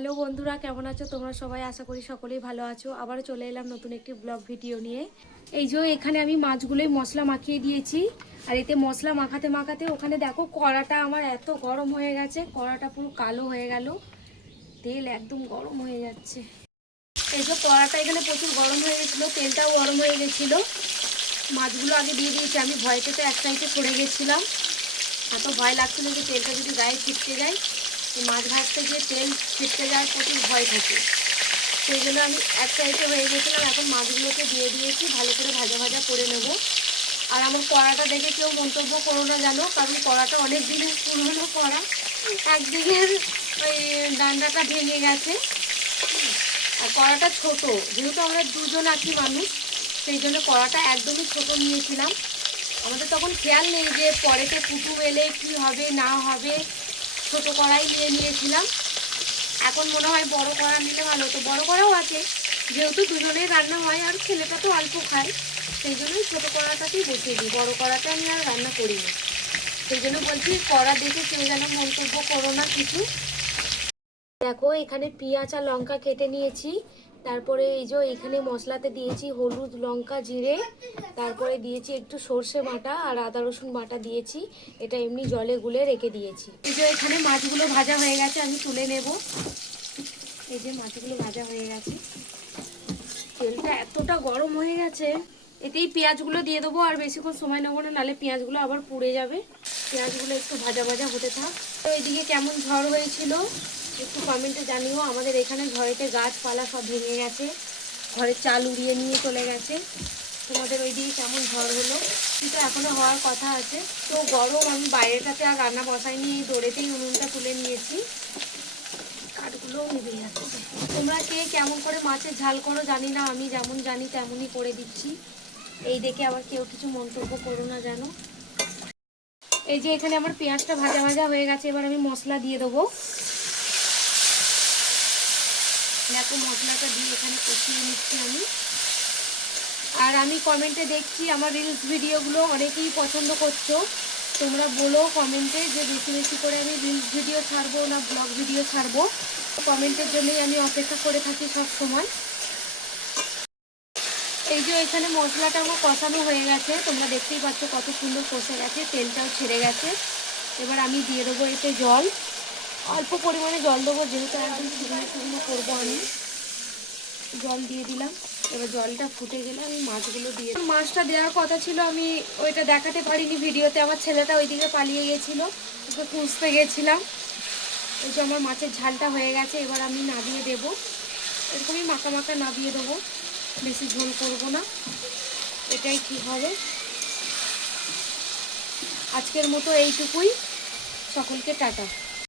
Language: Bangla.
হ্যালো বন্ধুরা, কেমন আছো তোমরা সবাই? আশা করি সকলেই ভালো আছো। আবারও চলে এলাম নতুন একটি ব্লগ ভিডিও নিয়ে। এই যে এখানে আমি মাছগুলোই মশলা মাখিয়ে দিয়েছি, আর এতে মশলা মাখাতে মাখাতে ওখানে দেখো কড়াটা আমার এত গরম হয়ে গেছে, কড়াটা পুরো কালো হয়ে গেল, তেল একদম গরম হয়ে যাচ্ছে। এই যে কড়াটা এখানে প্রচুর গরম হয়ে গেছিলো, তেলটাও গরম হয়ে গেছিলো। মাছগুলো আগে দিয়ে দিয়েছি, আমি ভয়তে তো এক সাইডে সরে গেছিলাম, এত ভয় লাগছিল যে তেলটা যদি গায়ে ছিটকে যায়, মাছ ভাজতে গিয়ে তেল ছিটকে যায়, প্রচুর ভয় থাকে। সেই জন্য আমি এক সাইডে হয়ে গেছিলাম। এখন মাছগুলোকে দিয়ে দিয়েছি, ভালো করে ভাজা ভাজা করে নেব। আর আমার কড়াটা দেখে কেউ মন্তব্য করো না জানো, কারণ কড়াটা অনেক দিনের পুরনো কড়া, একদিকের ওই ডান্ডাটা ভেঙে গেছে। আর কড়াটা ছোট, যেহেতু আমরা দুজন আছি মানুষ, সেই জন্য কড়াটা একদমই ছোট নিয়েছিলাম। আমাদের তখন খেয়াল নেই যে পরেতে কুটুম এলে কী হবে না হবে, ছোট কড়াই নিয়েছিলাম। এখন মনে হয় বড় কড়া নিলে ভালো হতো, বড় কড়াও আছে, যেহেতু দুজনেই রান্না হয় আর ছেলেটা তো অল্প খায়, সেই জন্যই ছোটো কড়াটাতেই বসিয়ে দিই, বড় কড়াতে আমি আর রান্না করি না। সেই জন্য বলছি কড়া দেখে কেউ যেন মন্তব্য করো না কিছু। দেখো এখানে পেঁয়াজ আর লঙ্কা কেটে নিয়েছি, তারপরে এই যে এখানে মশলাতে দিয়েছি হলুদ লঙ্কা জিরে, তারপরে দিয়েছি একটু সর্ষে বাটা আর আদা রসুন বাটা দিয়েছি। এটা এমনি জলে গুলে রেখে দিয়েছি। এই যে এখানে মাছগুলো ভাজা হয়ে গেছে, আমি তুলে নেব। এই যে মাছগুলো ভাজা হয়ে গেছে, তেলটা এতটা গরম হয়ে গেছে, এতেই পেঁয়াজগুলো দিয়ে দেবো। আর বেশিক্ষণ সময় নেবো না, নাহলে পেঁয়াজগুলো আবার পুড়ে যাবে। পেঁয়াজগুলো একটু ভাজা ভাজা হতে থাক। তো এইদিকে কেমন ঝড় হয়েছিল একটু কমেন্টে জানিও। আমাদের এখানে ঝড়েতে গাছপালা সব ভেঙে গেছে, ঘরের চাল উড়িয়ে নিয়ে চলে গেছে। তোমাদের ওই দিকে কেমন ঝড় হলো? কিন্তু এখনও হওয়ার কথা আছে। তো গরম, আমি বাইরেটাতে আর রান্না বসাইনি, দৌড়েতেই উনুনটা তুলে নিয়েছি, কাঠগুলোও নিভে যাচ্ছে। তোমরা কে কেমন করে মাছের ঝাল করো জানি না, আমি যেমন জানি তেমনই করে দিচ্ছি। এই দেখে আবার কেউ কিছু মন্তব্য করো না জানো। এই যে এখানে আমার পেঁয়াজটা ভাজা ভাজা হয়ে গেছে, এবার আমি মশলা দিয়ে দেবো। দেখো মশলাটা দিয়ে এখানে কষিয়ে নিচ্ছি আমি। আর আমি কমেন্টে দেখছি আমার রিলস ভিডিওগুলো অনেকেই পছন্দ করছো, তোমরা বলো কমেন্টে যে বেশি বেশি করে আমি রিলস ভিডিও ছাড়বো না ব্লগ ভিডিও ছাড়বো। কমেন্টের জন্যই আমি অপেক্ষা করে থাকি সব সময়। এই যে এখানে মশলাটা আমার কষানো হয়ে গেছে, তোমরা দেখতেই পাচ্ছ কত সুন্দর কষে গেছে, তেলটাও ছেড়ে গেছে। এবার আমি দিয়ে দেবো এতে জল, অল্প পরিমাণে জল দেবো, যেহেতু একদম শুকনো শুকনো করবো আমি। জল দিয়ে দিলাম। এবার জলটা ফুটে গেলে আমি মাছগুলো দিয়ে, মাছটা দেওয়ার কথা ছিল, আমি ওইটা দেখাতে পারিনি ভিডিওতে, আমার ছেলেটা ওইদিকে পালিয়ে গেছিলো, ওকে খুঁজতে গেছিলাম। ওই যে আমার মাছের ঝালটা হয়ে গেছে, এবার আমি নাবিয়ে দেবো। এরকমই মাখা মাখা নাবিয়ে দেবো, বেশি ঝোল করবো না, এটাই ঠিক হবে। আজকের মতো এইটুকুই, সকলকে টাটা।